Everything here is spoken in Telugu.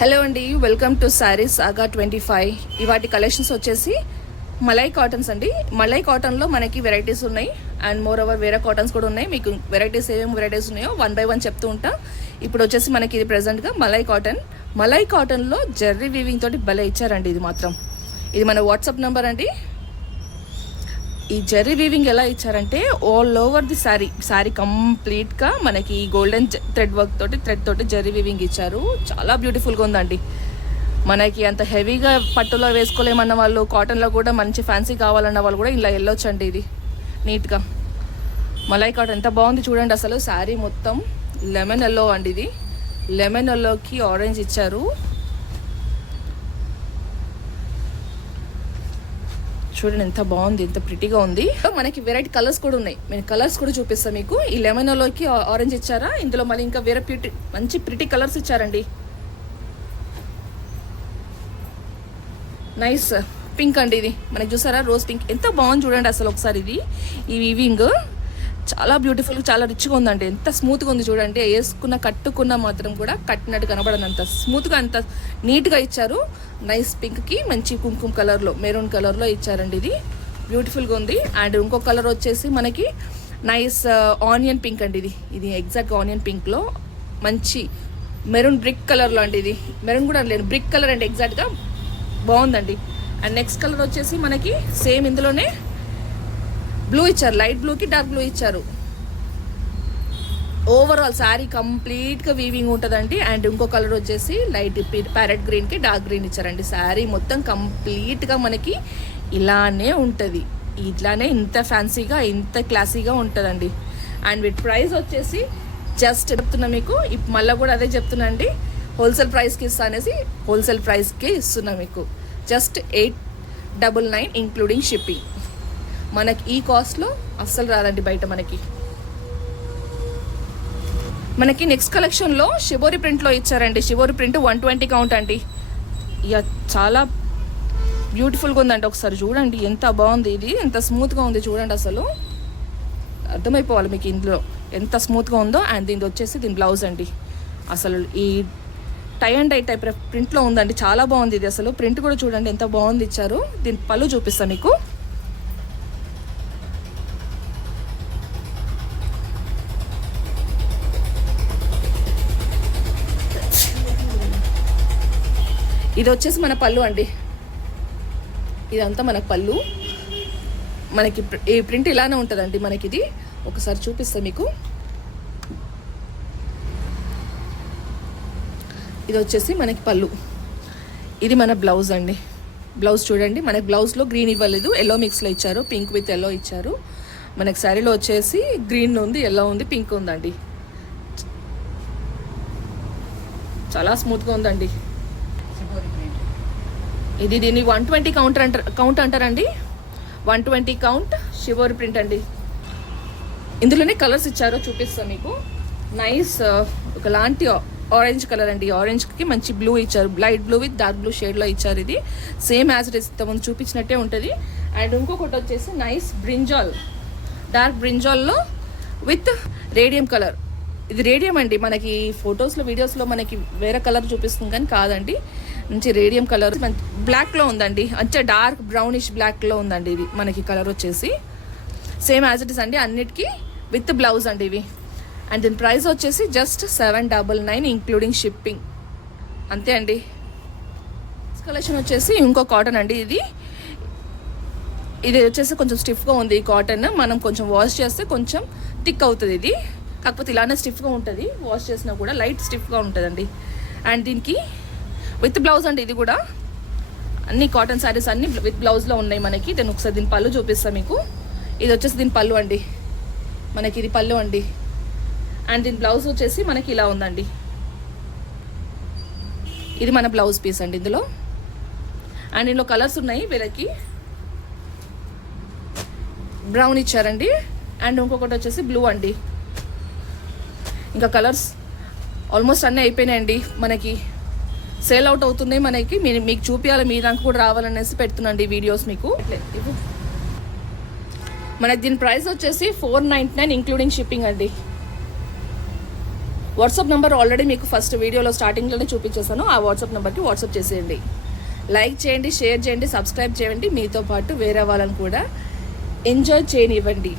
హలో అండి, వెల్కమ్ టు సారీస్ సాగా 25. ఇవాటి కలెక్షన్స్ వచ్చేసి మలై కాటన్స్ అండి. మలై కాటన్లో మనకి వెరైటీస్ ఉన్నాయి అండ్ మోర్ ఓవర్ వేరే కాటన్స్ కూడా ఉన్నాయి. మీకు వెరైటీస్ ఏమేమి వెరైటీస్ ఉన్నాయో 1 by 1 చెప్తూ ఉంటా. ఇప్పుడు వచ్చేసి మనకి ఇది ప్రెజెంట్గా మలై కాటన్లో జెర్రీ వీవింగ్ తోటి భలే ఇచ్చారండి. ఇది మన వాట్సాప్ నెంబర్ అండి. ఈ జెర్రీ వీవింగ్ ఎలా ఇచ్చారంటే ఆల్ ఓవర్ ది శారీ కంప్లీట్గా మనకి ఈ గోల్డెన్ థ్రెడ్ తోటి జెర్రీ వీవింగ్ ఇచ్చారు. చాలా బ్యూటిఫుల్గా ఉందండి. మనకి అంత హెవీగా పట్టులో వేసుకోలేమన్న వాళ్ళు, కాటన్లో కూడా మంచి ఫ్యాన్సీ కావాలన్న వాళ్ళు కూడా ఇలా వెళ్ళొచ్చండి. ఇది నీట్గా మలై కాటన్ ఎంత బాగుంది చూడండి. అసలు శారీ మొత్తం లెమన్ ఎల్లో అండి. ఇది లెమన్ ఎల్లోకి ఆరెంజ్ ఇచ్చారు. చూడండి ఎంత బాగుంది, ఎంత ప్రిటీగా ఉంది. మనకి వెరైటీ కలర్స్ కూడా ఉన్నాయి. నేను కలర్స్ కూడా చూపిస్తాను మీకు. ఈ లెమన్లోకి ఆరెంజ్ ఇచ్చారా, ఇందులో మళ్ళీ ఇంకా వేరే మంచి ప్రిటీ కలర్స్ ఇచ్చారండి. నైస్ పింక్ అండి. ఇది మనకి చూసారా రోజ్ పింక్ ఎంత బాగుంది చూడండి. అసలు ఒకసారి ఈ వీవింగ్ చాలా బ్యూటిఫుల్, చాలా రిచ్గా ఉందండి. ఎంత స్మూత్గా ఉంది చూడండి. కట్టుకున్న మాత్రం కూడా కట్టినట్టు కనబడదు. అంత స్మూత్గా, అంత నీట్గా ఇచ్చారు. నైస్ పింక్కి మంచి కుంకుమ కలర్లో, మెరూన్ కలర్లో ఇచ్చారండి. ఇది బ్యూటిఫుల్గా ఉంది. అండ్ ఇంకో కలర్ వచ్చేసి మనకి నైస్ ఆనియన్ పింక్ అండి. ఇది ఎగ్జాక్ట్గా ఆనియన్ పింక్లో మంచి మెరూన్ బ్రిక్ కలర్లో అండి. ఇది మెరూన్ కూడా లేదు, బ్రిక్ కలర్ అండి. ఎగ్జాక్ట్గా బాగుందండి. అండ్ నెక్స్ట్ కలర్ వచ్చేసి మనకి సేమ్ ఇందులోనే బ్లూ ఇచ్చారు. లైట్ బ్లూకి డార్క్ బ్లూ ఇచ్చారు. ఓవరాల్ శారీ కంప్లీట్గా వీవింగ్ ఉంటుందండి. అండ్ ఇంకో కలర్ వచ్చేసి లైట్ ప్యారెట్ గ్రీన్కి డార్క్ గ్రీన్ ఇచ్చారండి. శారీ మొత్తం కంప్లీట్గా మనకి ఇలానే ఉంటుంది. ఇట్లానే ఇంత ఫ్యాన్సీగా, ఇంత క్లాసీగా ఉంటుందండి. అండ్ వీటి ప్రైస్ వచ్చేసి జస్ట్ చెప్తున్నా మీకు, మళ్ళీ కూడా అదే చెప్తున్నా అండి. హోల్సేల్ ప్రైస్కి ఇస్తా అనేసి హోల్సేల్ ప్రైస్కి ఇస్తున్నా మీకు. Just 899 including shipping. మనకి ఈ కాస్ట్లో అస్సలు రాదండి బయట. మనకి నెక్స్ట్ కలెక్షన్లో షిబోరి ప్రింట్లో ఇచ్చారండి. షిబోరి ప్రింట్ 120 కౌంట్ అండి. ఇక చాలా బ్యూటిఫుల్గా ఉందండి. ఒకసారి చూడండి ఎంత బాగుంది. ఇది ఎంత స్మూత్గా ఉంది చూడండి. అసలు అర్థమైపోవాలి మీకు ఇందులో ఎంత స్మూత్గా ఉందో. అండ్ దీని వచ్చేసి దీని బ్లౌజ్ అండి. అసలు ఈ టై అండ్ డై టైప్ ప్రింట్లో ఉందండి. చాలా బాగుంది ఇది. అసలు ప్రింట్ కూడా చూడండి ఎంత బాగుంది ఇచ్చారు. దీని పళ్ళు చూపిస్తాను మీకు. ఇది వచ్చేసి మన పళ్ళు అండి. ఇదంతా మనకు పళ్ళు. మనకి ఈ ప్రింట్ ఇలానే ఉంటుందండి. మనకి ఇది ఒకసారి చూపిస్తా మీకు. ఇది వచ్చేసి మనకి పళ్ళు. ఇది మన బ్లౌజ్ అండి. బ్లౌజ్ చూడండి. మనకి బ్లౌజ్లో గ్రీన్ ఇవ్వలేదు, ఎల్లో మిక్స్లో ఇచ్చారు. పింక్ విత్ ఎల్లో ఇచ్చారు. మనకి శారీలో వచ్చేసి గ్రీన్ ఉంది, ఎల్లో ఉంది, పింక్ ఉందండి. చాలా స్మూత్గా ఉందండి. ఇది దీన్ని 120 కౌంట్ అంటారండి. 120 కౌంట్ షిబోరి ప్రింట్ అండి. ఇందులోనే కలర్స్ ఇచ్చారో చూపిస్తాను మీకు. నైస్ ఒకలాంటి ఆరెంజ్ కలర్ అండి. ఆరెంజ్కి మంచి బ్లూ ఇచ్చారు. Light blue with dark blue షేడ్లో ఇచ్చారు. ఇది సేమ్ యాజ్ ఇట్ ఇస్ ఇంతకుముందు చూపించినట్టే ఉంటుంది. అండ్ ఇంకొకటి వచ్చేసి నైస్ బ్రింజాల్, డార్క్ బ్రింజాల్లో విత్ రేడియం కలర్. ఇది రేడియం అండి. మనకి ఫొటోస్లో, వీడియోస్లో మనకి వేరే కలర్ చూపిస్తుంది కానీ కాదండి. మంచి రేడియం కలర్ బ్లాక్లో ఉందండి. మంచిగా డార్క్ బ్రౌనిష్ బ్లాక్లో ఉందండి. ఇది మనకి కలర్ వచ్చేసి సేమ్ యాజ్ ఇట్ ఇస్ అండి. అన్నిటికీ విత్ బ్లౌజ్ అండి ఇవి. అండ్ దీని ప్రైస్ వచ్చేసి జస్ట్ 799 ఇంక్లూడింగ్ షిప్పింగ్. అంతే అండి. కలెక్షన్ వచ్చేసి ఇంకో కాటన్ అండి. ఇది వచ్చేసి కొంచెం స్టిఫ్గా ఉంది. ఈ కాటన్ మనం కొంచెం వాష్ చేస్తే కొంచెం థిక్ అవుతుంది. ఇది కాకపోతే ఇలానే స్టిఫ్గా ఉంటుంది. వాష్ చేసినా కూడా లైట్ స్టిఫ్గా ఉంటుందండి. అండ్ దీనికి విత్ బ్లౌజ్ అండి. ఇది కూడా అన్ని కాటన్ శారీస్ అన్ని విత్ బ్లౌజ్లో ఉన్నాయి మనకి. దీని ఒకసారి దీని పళ్ళు చూపిస్తాను మీకు. ఇది వచ్చేసి దీని పళ్ళు అండి. మనకి ఇది పళ్ళు అండి. అండ్ దీని బ్లౌజ్ వచ్చేసి మనకి ఇలా ఉందండి. ఇది మన బ్లౌజ్ పీస్ అండి ఇందులో. అండ్ ఇందులో కలర్స్ ఉన్నాయి. వీళ్ళకి బ్రౌన్ ఇచ్చారండి. అండ్ ఇంకొకటి వచ్చేసి బ్లూ అండి. ఇంకా కలర్స్ ఆల్మోస్ట్ అన్నీ అయిపోయినాయండి. మనకి సేల్ అవుట్ అవుతున్నాయి. మీకు చూపించాలి, మీ దానికి కూడా రావాలనేసి పెడుతున్నాండి వీడియోస్ మీకు. మనకి దీని ప్రైస్ వచ్చేసి 499 ఇంక్లూడింగ్ షిప్పింగ్ అండి. వాట్సాప్ నెంబర్ ఆల్రెడీ మీకు ఫస్ట్ వీడియోలో స్టార్టింగ్లోనే చూపించేసాను. ఆ వాట్సాప్ నెంబర్కి వాట్సాప్ చేసేయండి. లైక్ చేయండి, షేర్ చేయండి, సబ్స్క్రైబ్ చేయండి. మీతో పాటు వేరే వాళ్ళని కూడా ఎంజాయ్ చేయనివ్వండి.